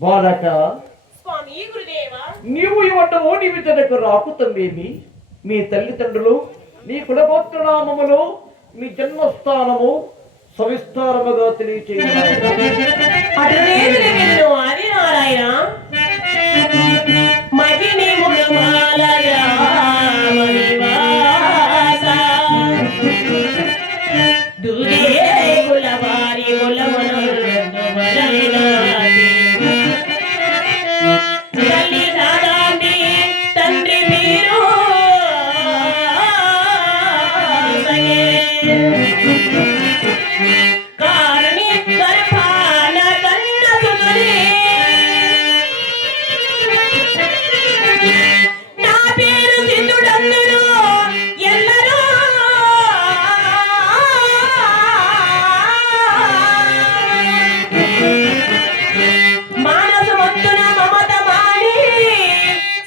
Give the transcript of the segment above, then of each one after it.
బాలక స్వామి గురుదేవ నీవు ఇవ్వటము నీవి తనకు రాకుతందేమి మీ తల్లిదండ్రులు నీ కులగోత్రనామములు మీ జన్మస్థానము సవిస్తారముగా తెలియచేయను ఆదినారాయణ మహిని ముడుమాలయ మణివాస దురే కులవారి కులమును వలైనాది తల్లి దాదాండి తండ్రి మీరు కారణి గర్భాన కన్న సుతుని నా పేరు సిద్ధుడందును ఎల్లరూ మానసు మొత్తున మమత మాని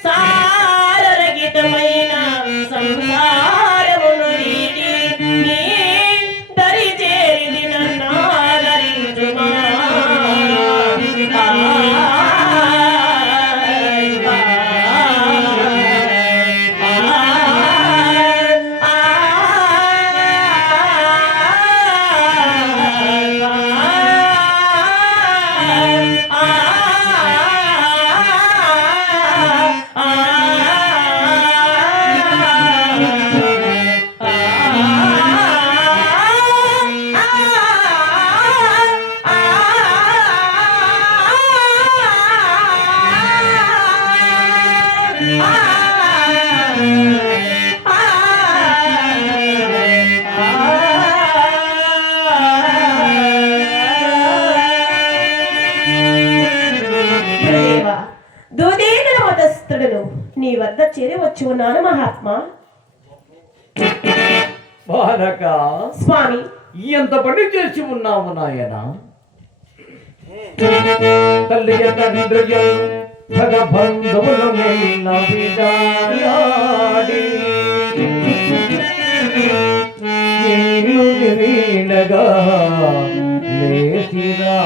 సారరగితమైన సంసారమును వీడి నీ దరి చేరి నన్నాదరించుమా దుదేన మతస్థుడను నీ వద్ద చేరి వచ్చి ఉన్నాను మహాత్మా. బాలక స్వామి ఎంత పని చేసి ఉన్నావు నాయన తల్లి తండ్రి భగబంధువులు విడాడి వీణగా లేచిరాగా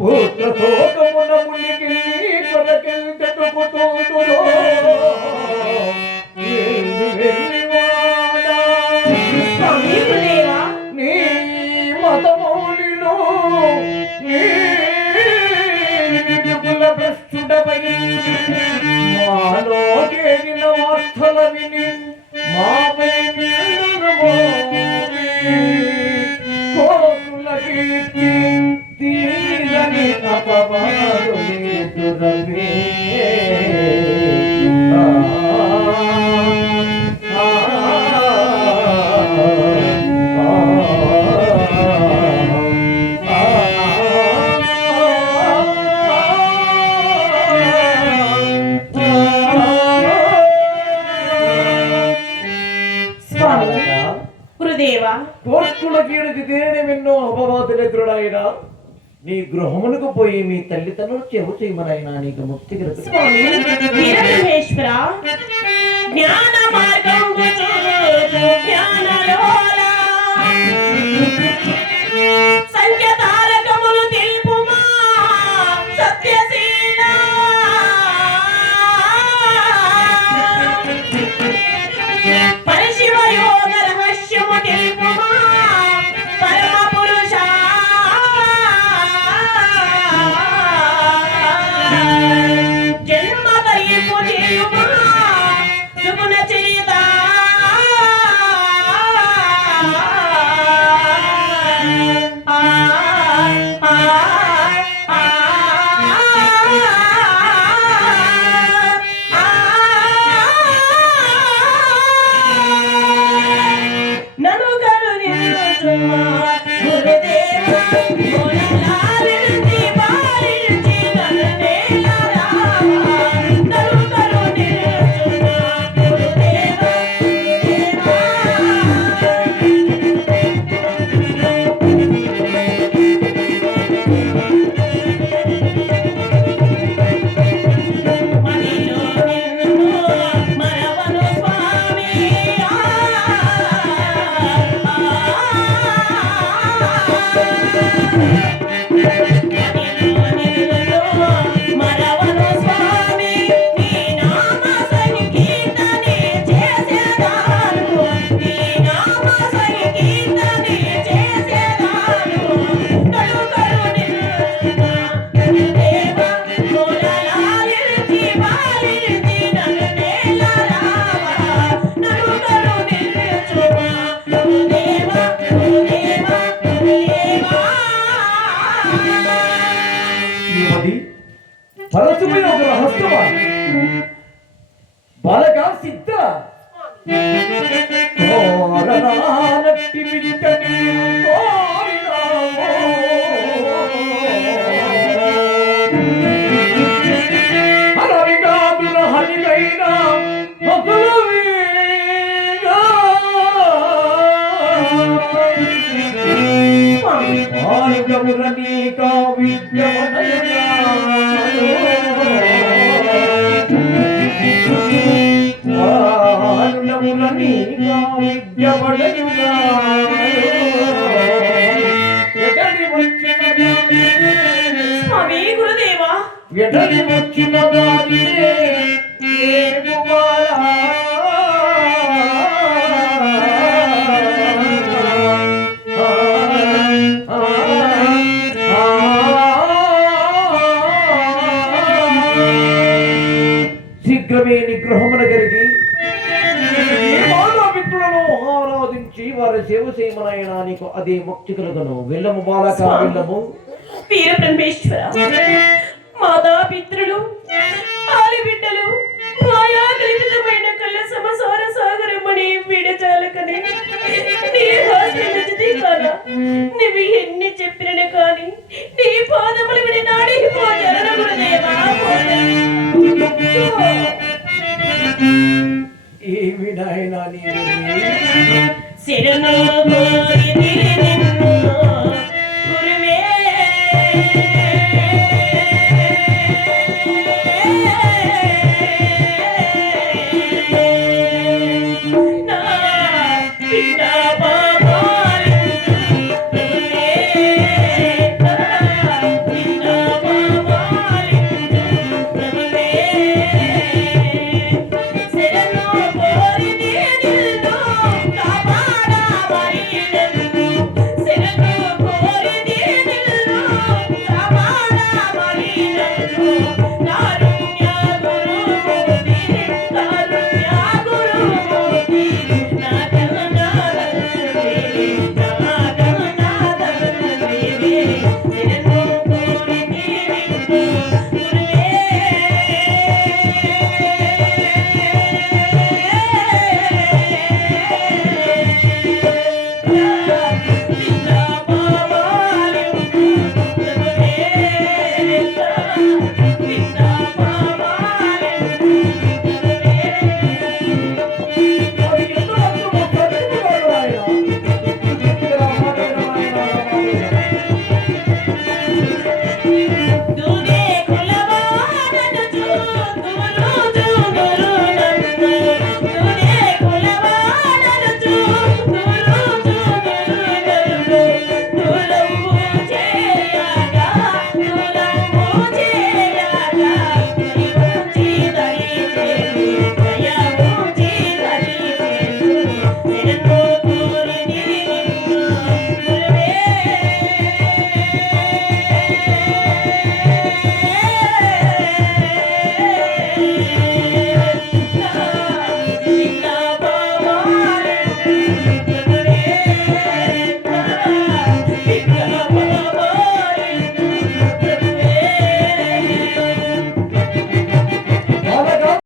పుత్ర శోకమున మునిగి కొరకెందుకుతుందో స్వామి గురుదేవా నీ మతమౌలిలో నీ కుల భ్రష్టుడపై మాలో కేగిన వార్తల విని మాపై కోతుల కీర్తి తీరని అపవాదులే దురవే గురుదేవా కోర్టుల కీడుకి తీరనివెన్నో అపవాదులెదురుడాయన నీ గృహమునకు పోయి మీ తల్లిదండ్రులు చెవు చేయమనైనా నీకు ముక్తి కలుగుతుంది. స్వామి వీరమహేశ్వర జ్ఞాన మార్గం జ్ఞానలోలా సంఖ్యతారకములు తెలుపుమా సత్యశీల పరిశివ యోగ రహస్యము తెలుపుమా పరమ పురుష జన్మ తరిపు చేయుమా సుగుణ చరిత మరవను స్వామి నీ నామ సంకీర్తనే చేసేదాను నీ నామ సంకీర్తనే చేసేదాను నడుకరు నిలుచున్నా దేవా మూలలాలించి బాలించి నన్ను నేలరావా నడుకరు నిలుచున్నా దేవా దేవా దేవా శ్రీమతి పరశుమైన ఒక రహస్యమా బాలక సిద్ధ కోరనానట్టి విద్య నీవు కోరినావో. హరవిగాదుల హరిగైన హతులవీగా. ఆరుగముల నీకా ఆరుగముల నీకా విద్యవడయునా. ఎడలి వచ్చిన స్వామి గురుదేవా ఎడలి వచ్చిన దాని శీఘ్రమే నిగ్రహమున కలిగి మిత్రులను ఆరాధించి వారి సేవ చేయమనైనా నీకు అదే ముక్తి కలుగును. వెళ్ళము బాలక వెళ్ళము. వీర బ్రహ్మేశ్వర మాతా పితృలు ఆలిబిడ్డలు మాయా కల్పితమైన కళ్ళ సమసార సాగరమని విడచాలకని నీ హాస్యమచితి కాదా నువ్వు ఎన్ని చెప్పిననే కాని నీ పాదములు విడి నాడి పోజన గురుదేవా ఏమి నాయనా నీవు శరణు కోరి నిన్ను